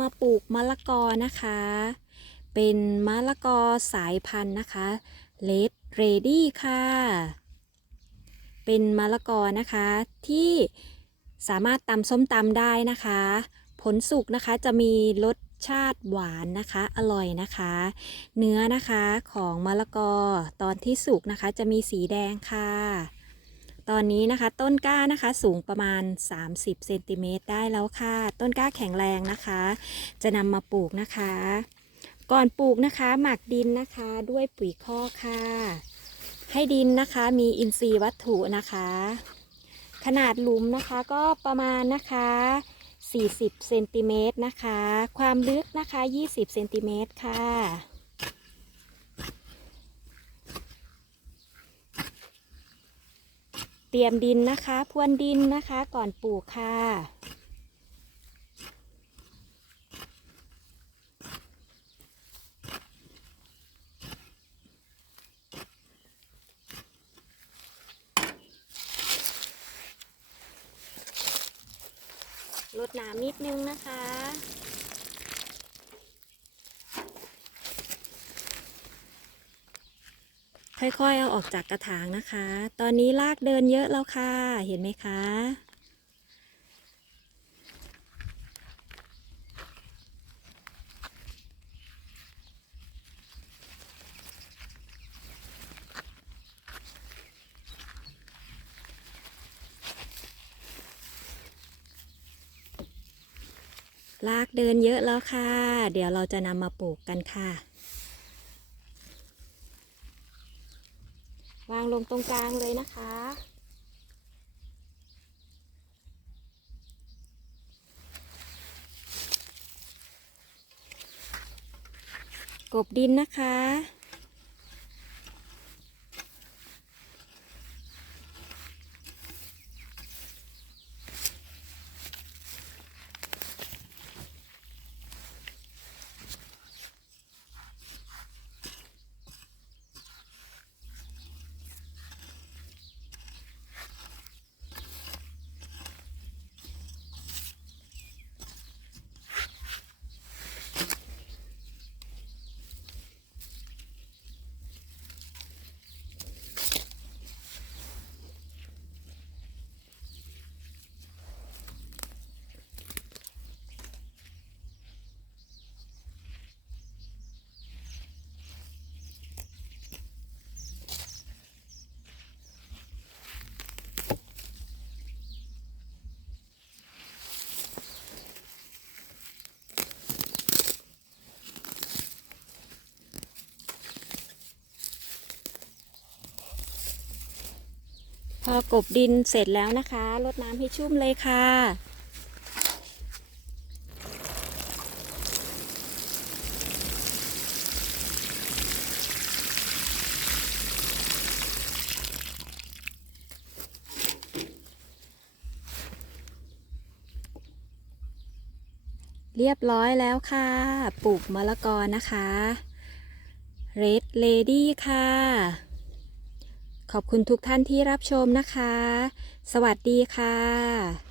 มาปลูกมะละกอนะคะ เป็นมะละกอสายพันธุ์นะคะเลดเรดี้ค่ะ เป็นมะละกอนะคะที่สามารถตำส้มตำได้นะคะ ผลสุกนะคะจะมีรสชาติหวานนะคะ อร่อยนะคะ เนื้อนะคะของมะละกอตอนที่สุกนะคะจะมีสีแดงค่ะ ตอนนี้นะคะต้นกล้านะคะสูงประมาณ 30เซนติเมตรได้แล้วค่ะ ต้นกล้าแข็งแรงนะคะ จะนำมาปลูกนะคะ ก่อนปลูกนะคะหมักดินนะคะด้วยปุ๋ยคอกค่ะ ให้ดินนะคะมีอินทรีย์วัตถุนะคะ ขนาดหลุมนะคะก็ประมาณนะคะ 40เซนติเมตรนะคะ ความลึกนะคะ 20เซนติเมตรค่ะ เตรียมดินนะคะพรวนดินนะคะก่อนปลูกค่ะลดน้ำนิดนึงนะคะ ค่อยๆ เอาออกจากกระถางนะคะ ตอนนี้รากเดินเยอะแล้วค่ะ เห็นไหมคะรากเดินเยอะแล้วค่ะ เดี๋ยวเราจะนำมาปลูกกันค่ะ วางลงตรงกลางเลยนะคะ กบดินนะคะ พอกบดินเสร็จแล้วนะคะรดน้ำให้ชุ่มเลยค่ะ เรียบร้อยแล้วค่ะ ปลูกมะละกอนะคะ Red Lady ค่ะ ขอบคุณทุกท่านที่รับชมนะคะ สวัสดีค่ะ